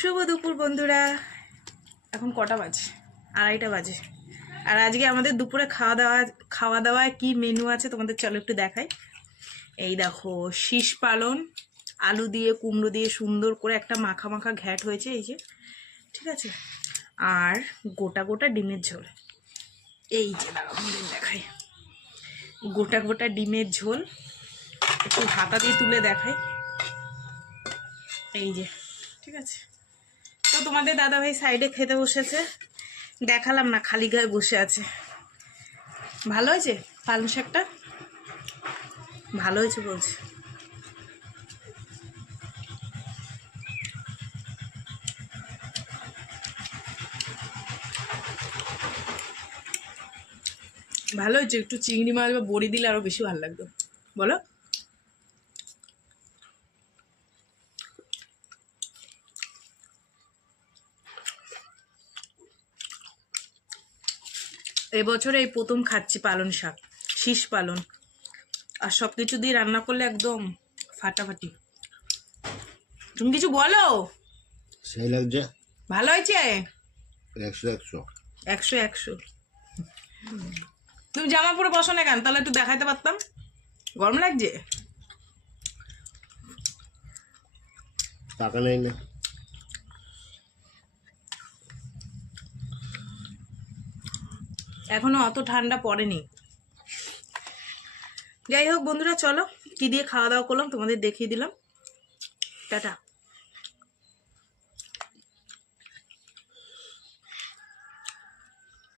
শুভ দুপুর বন্ধুরা। এখন কটা বাজে? 2:30 বাজে। আর আজকে আমাদের দুপুরে খাওয়া দাওয়ায় কি মেনু আছে তোমাদের চলো একটু দেখাই। এই দেখো, শীষ পালন আলু দিয়ে কুমড়ো দিয়ে সুন্দর করে একটা মাখা মাখা ঘ্যাট হয়েছে, এই যে, ঠিক আছে। আর গোটা গোটা ডিমের ঝোল, এই যে দাঁড়াও আমাদের দেখাই, গোটা গোটা ডিমের ঝোল। একটু হাতা দিয়ে তুলে দেখাই, এই যে, ঠিক আছে। তো তোমাদের দাদাভাই সাইডে খেতে বসেছে, দেখালাম না, খালি গায়ে বসে আছে। ভালো হয়েছে পালং শাকটা, ভালো হয়েছে বলছে। ভালো হয়েছে, একটু চিংড়ি মাছ বা বড়ি দিলে আরো বেশি ভালো লাগতো, বলো। এবছরে এই প্রথম খাচ্ছি পালং শাক, শীষ পালন, আর সব কিছু দিয়ে রান্না করলে একদম ফাটাফাটি। তুমি কিছু বলো। সেই লাগছে, ভালো হয়েছে, 100 তুমি জামা পরে বসো না কেন, তাহলে একটু দেখাইতে পারতাম। গরম লাগছে, টাকা নেই না। এখনো অত ঠান্ডা পড়েনি। যাই হোক বন্ধুরা, চলো কি দিয়ে খাওয়া দাওয়া করলাম তোমাদের দেখিয়ে দিলাম। টাটা।